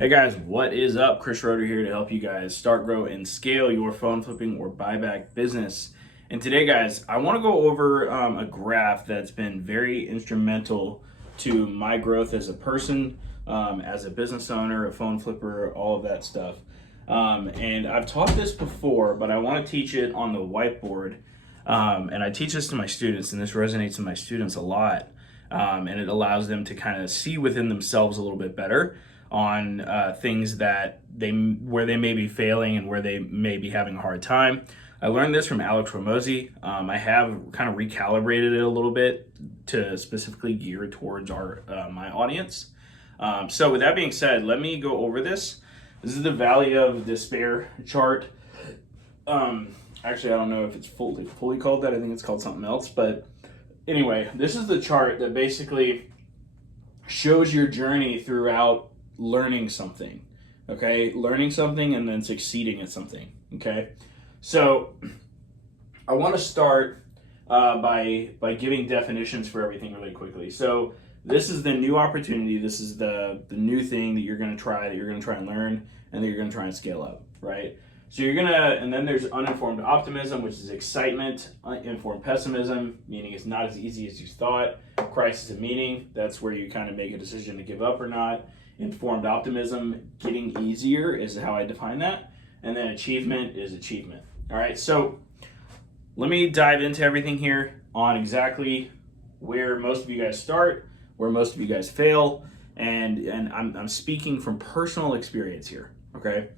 Hey guys, what is up? Schroeder here to help you guys start, grow, and scale your phone flipping or buyback business. And today, guys, I want to go over a graph that's been very instrumental to my growth as a person, as a business owner, a phone flipper, all of that stuff. And I've taught this before, but I want to teach it on the whiteboard. And I teach this to my students, and this resonates with my students a lot. And it allows them to kind of see within themselves a little bit better on things that where they may be failing and where they may be having a hard time. I learned this from Alex Ramosi. I have kind of recalibrated it a little bit to specifically gear towards my audience. So with that being said, let me go over this. This is the Valley of Despair chart. Actually, I don't know if it's fully called that. I think it's called something else. But anyway, this is the chart that basically shows your journey throughout learning something, okay? Learning something and then succeeding at something, okay? So I want to start by giving definitions for everything really quickly. So this is the new opportunity. This is the new thing that you're going to try, and learn, and that you're going to try and scale up, right? So and then there's uninformed optimism, which is excitement. Informed pessimism, meaning it's not as easy as you thought. Crisis of meaning, that's where you kind of make a decision to give up or not. Informed optimism, getting easier is how I define that. And then achievement is achievement. All right, so let me dive into everything here on exactly where most of you guys start, where most of you guys fail, and I'm speaking from personal experience here, okay?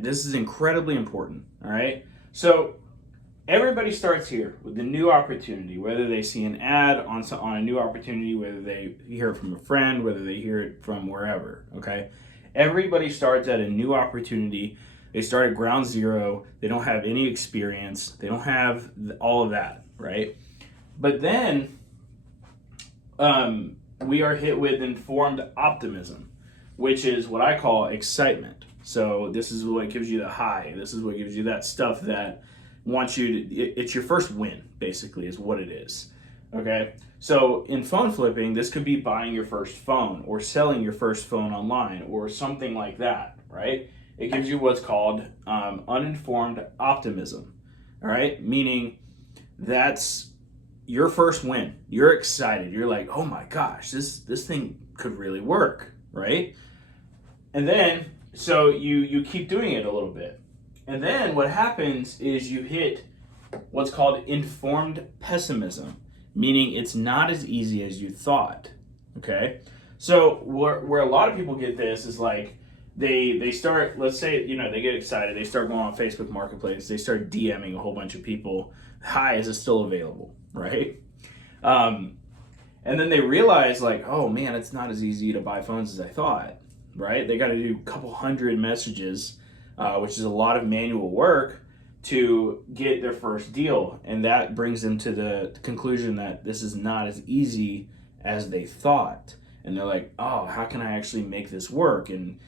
This is incredibly important, all right? So everybody starts here with the new opportunity, whether they see an ad on a new opportunity, whether they hear it from a friend, whether they hear it from wherever, okay? Everybody starts at a new opportunity. They start at ground zero. They don't have any experience. They don't have all of that, right? But then we are hit with informed optimism, which is what I call excitement. So this is what gives you the high. This is what gives you that stuff that wants you to, it's your first win, basically, is what it is. Okay? So in phone flipping, this could be buying your first phone or selling your first phone online or something like that, right? It gives you what's called uninformed optimism, all right? Meaning that's your first win. You're excited. You're like, oh my gosh, this thing could really work, right? And then, so you keep doing it a little bit. And then what happens is you hit what's called informed pessimism, meaning it's not as easy as you thought, okay? So where a lot of people get this is like they start, let's say, they get excited, they start going on Facebook Marketplace, they start DMing a whole bunch of people, hi, is it still available, right? And then they realize like, oh man, it's not as easy to buy phones as I thought, right? They got to do a couple hundred messages, which is a lot of manual work to get their first deal. And that brings them to the conclusion that this is not as easy as they thought. And they're like, oh, how can I actually make this work? And,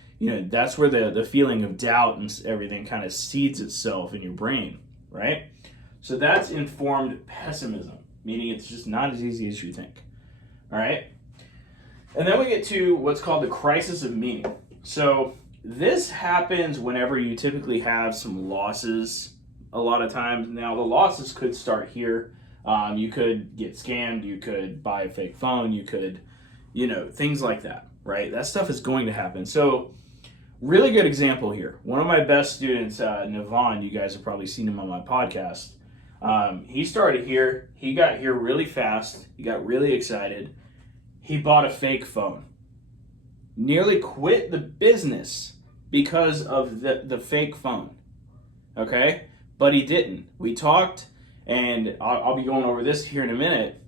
that's where the feeling of doubt and everything kind of seeds itself in your brain, right? So that's informed pessimism, meaning it's just not as easy as you think, all right? And then we get to what's called the crisis of meaning. So this happens whenever you typically have some losses a lot of times. Now, the losses could start here. You could get scammed. You could buy a fake phone. You could, things like that, right? That stuff is going to happen. So really good example here. One of my best students, Navon, you guys have probably seen him on my podcast. He started here. He got here really fast. He got really excited. He bought a fake phone. Nearly quit the business because of the fake phone. Okay? But he didn't. We talked, and I'll be going over this here in a minute.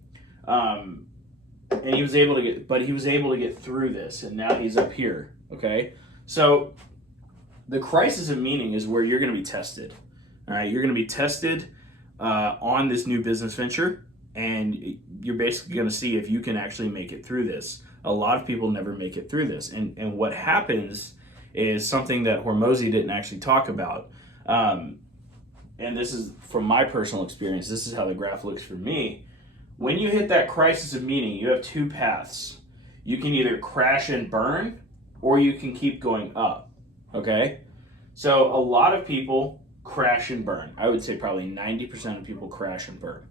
And he was able to get through this, and now he's up here. Okay? So the crisis of meaning is where you're going to be tested. All right? You're going to be tested on this new business venture, and you're basically going to see if you can actually make it through this. A lot of people never make it through this. And what happens is something that Hormozy didn't actually talk about. And this is from my personal experience. This is how the graph looks for me. When you hit that crisis of meaning, you have two paths. You can either crash and burn, or you can keep going up. Okay? So a lot of people crash and burn. I would say probably 90% of people crash and burn.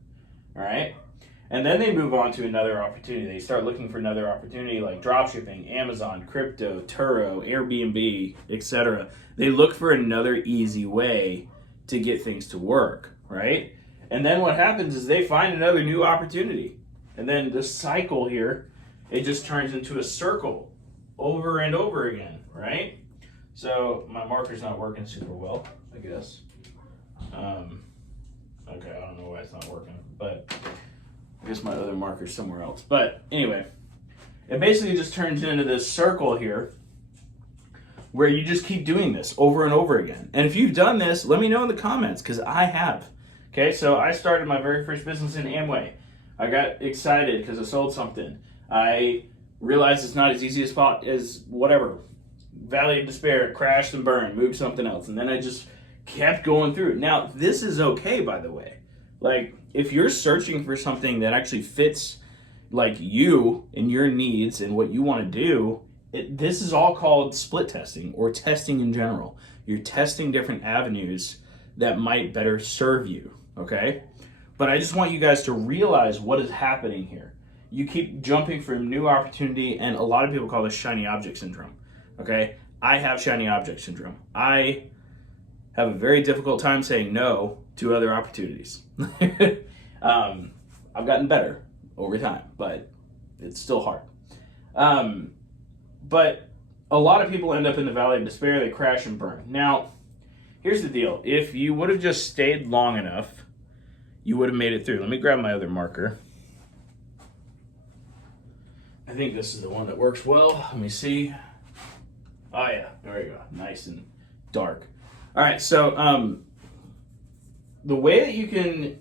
All right? And then they move on to another opportunity. They start looking for another opportunity like dropshipping, Amazon, crypto, Turo, Airbnb, etc. They look for another easy way to get things to work, right? And then what happens is they find another new opportunity. And then the cycle here, it just turns into a circle over and over again, right? So my marker's not working super well, I guess. Okay, I don't know why it's not working, but I guess my other marker's somewhere else. But anyway, it basically just turns into this circle here where you just keep doing this over and over again. And if you've done this, let me know in the comments, because I have. Okay, so I started my very first business in Amway. I got excited because I sold something. I realized it's not as easy as whatever. Valley of despair, crashed and burned, moved something else. And then I just kept going through it. Now, this is okay, by the way. Like, if you're searching for something that actually fits like you and your needs and what you want to do, this is all called split testing or testing in general. You're testing different avenues that might better serve you, okay? But I just want you guys to realize what is happening here. You keep jumping from new opportunity, and a lot of people call this shiny object syndrome, okay? I have shiny object syndrome. I have a very difficult time saying no to other opportunities. I've gotten better over time, but it's still hard. But a lot of people end up in the valley of despair. They crash and burn. Now, here's the deal. If you would have just stayed long enough, you would have made it through. Let me grab my other marker. I think this is the one that works well. Let me see. Oh yeah, there we go. Nice and dark. All right, so the way that you can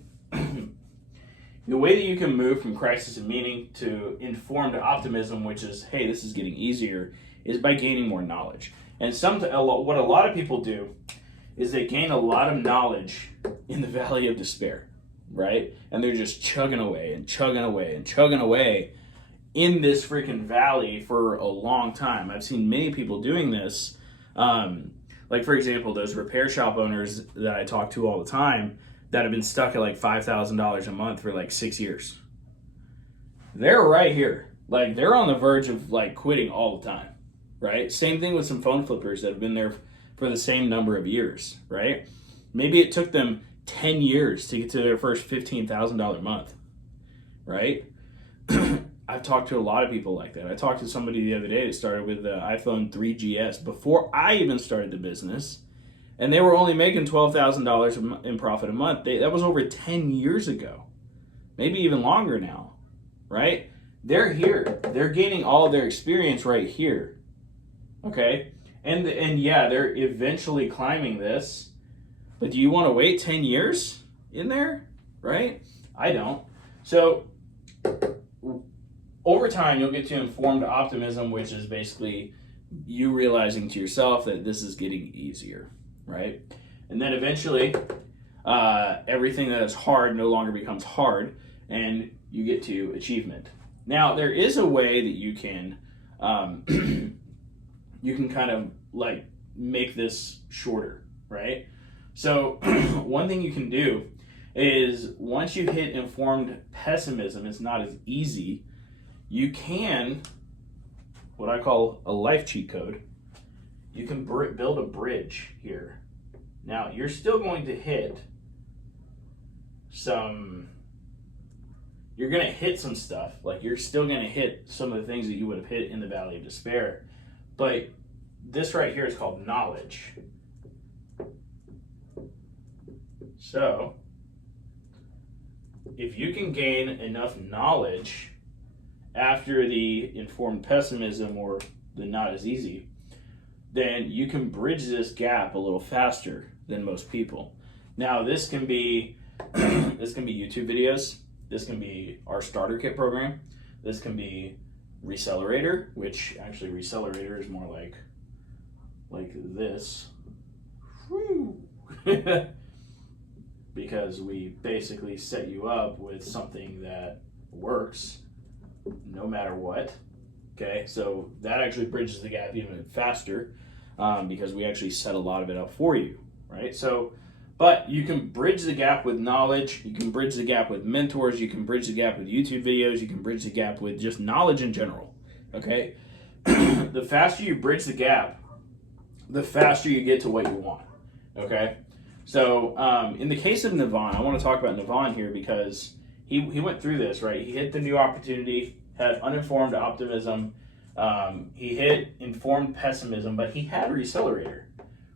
move from crisis of meaning to informed optimism, which is, hey, this is getting easier, is by gaining more knowledge. And what a lot of people do is they gain a lot of knowledge in the valley of despair, right? And they're just chugging away and chugging away and chugging away in this freaking valley for a long time. I've seen many people doing this. Like, for example, those repair shop owners that I talk to all the time that have been stuck at like $5,000 a month for like 6 years. They're right here. Like, they're on the verge of like quitting all the time, right? Same thing with some phone flippers that have been there for the same number of years, right? Maybe it took them 10 years to get to their first $15,000 a month, right? I've talked to a lot of people like that. I talked to somebody the other day that started with the iPhone 3GS before I even started the business, and they were only making $12,000 in profit a month. That was over 10 years ago, maybe even longer now, right? They're here. They're gaining all of their experience right here, okay? And yeah, they're eventually climbing this, but do you want to wait 10 years in there, right? I don't. So over time, you'll get to informed optimism, which is basically you realizing to yourself that this is getting easier, right? And then eventually, everything that is hard no longer becomes hard, and you get to achievement. Now, there is a way that you can you can kind of like make this shorter, right? So one thing you can do is once you hit informed pessimism, it's not as easy. You can, what I call a life cheat code, you can build a bridge here. Now, you're still going to hit some, you're going to hit some stuff. Like, you're still going to hit some of the things that you would have hit in the valley of despair. But this right here is called knowledge. So, if you can gain enough knowledge after the informed pessimism or the not as easy, then you can bridge this gap a little faster than most people. Now, this can be YouTube videos. This can be our starter kit program. This can be Recelerator, which actually Recelerator is more like this. Because we basically set you up with something that works no matter what. Okay, so that actually bridges the gap even faster because we actually set a lot of it up for you, right? So, but you can bridge the gap with knowledge, you can bridge the gap with mentors, you can bridge the gap with YouTube videos, you can bridge the gap with just knowledge in general, okay? The faster you bridge the gap, the faster you get to what you want, okay? So in the case of Navon, I want to talk about Navon here because he went through this, right? He hit the new opportunity, had uninformed optimism, he hit informed pessimism, but he had Recelerator,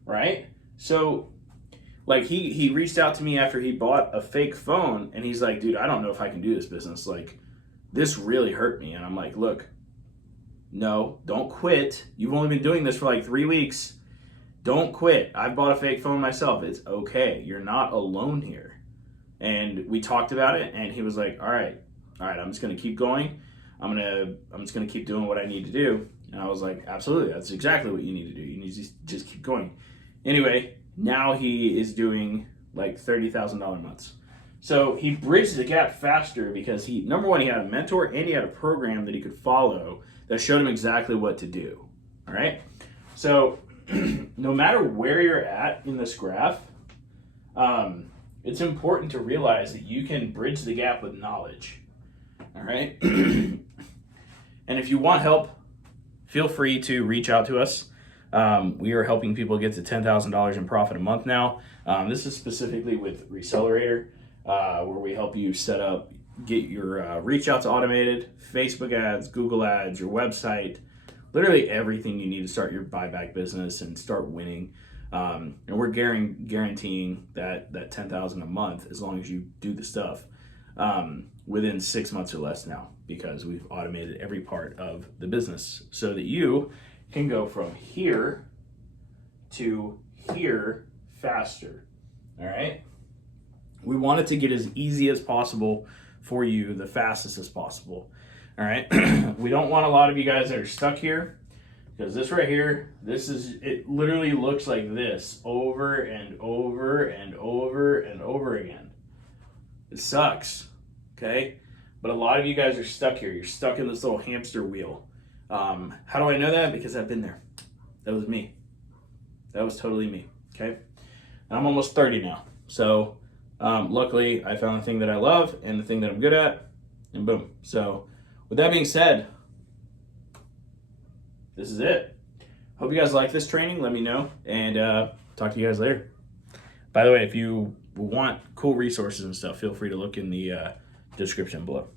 right? So like he reached out to me after he bought a fake phone and he's like, dude, I don't know if I can do this business. Like, this really hurt me. And I'm like, look, no, don't quit. You've only been doing this for like 3 weeks. Don't quit. I've bought a fake phone myself. It's okay. You're not alone here. And we talked about it and he was like, all right, I'm just gonna keep going. I'm just gonna keep doing what I need to do. And I was like, absolutely, that's exactly what you need to do. You need to just keep going. Anyway, now he is doing like $30,000 months. So he bridged the gap faster because number one, he had a mentor and he had a program that he could follow that showed him exactly what to do. All right. So no matter where you're at in this graph, it's important to realize that you can bridge the gap with knowledge. All right. And if you want help, feel free to reach out to us. We are helping people get to $10,000 in profit a month now. This is specifically with Recelerator, where we help you get your reach outs automated, Facebook ads, Google ads, your website, literally everything you need to start your buyback business and start winning. And we're guaranteeing that $10,000 a month as long as you do the stuff within 6 months or less now, because we've automated every part of the business so that you can go from here to here faster. All right. We want it to get as easy as possible for you, the fastest as possible. All right. We don't want a lot of you guys that are stuck here, because this right here, it literally looks like this over and over and over and over again. It sucks. Okay. But a lot of you guys are stuck here. You're stuck in this little hamster wheel. How do I know that? Because I've been there. That was me. That was totally me. Okay. And I'm almost 30 now. So luckily I found the thing that I love and the thing that I'm good at, and boom. So with that being said, this is it. Hope you guys like this training. Let me know, and talk to you guys later. By the way, if you want cool resources and stuff, feel free to look in the description below.